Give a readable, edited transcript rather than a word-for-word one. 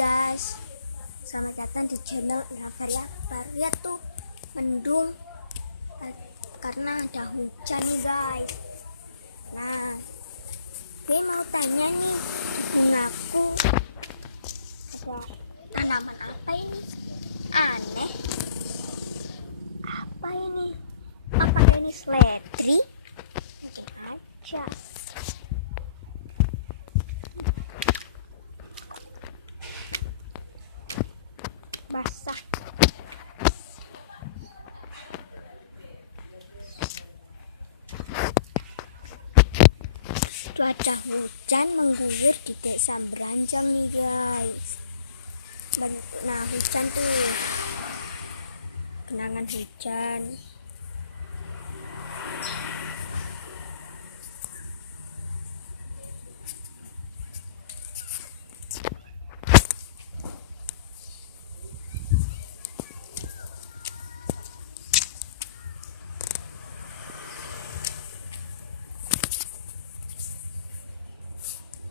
guys, selamat datang di channel Navaria. Baru ya tuh mendung karena ada hujan nih guys. Nah, gue mau tanya nih, mengaku ada tanaman apa ini? Aneh. Apa ini? Apa ini seledri? Aja. Basah. Cuaca hujan mengguyur di desa Beranjang nih guys. Nah, hujan tuh, genangan hujan.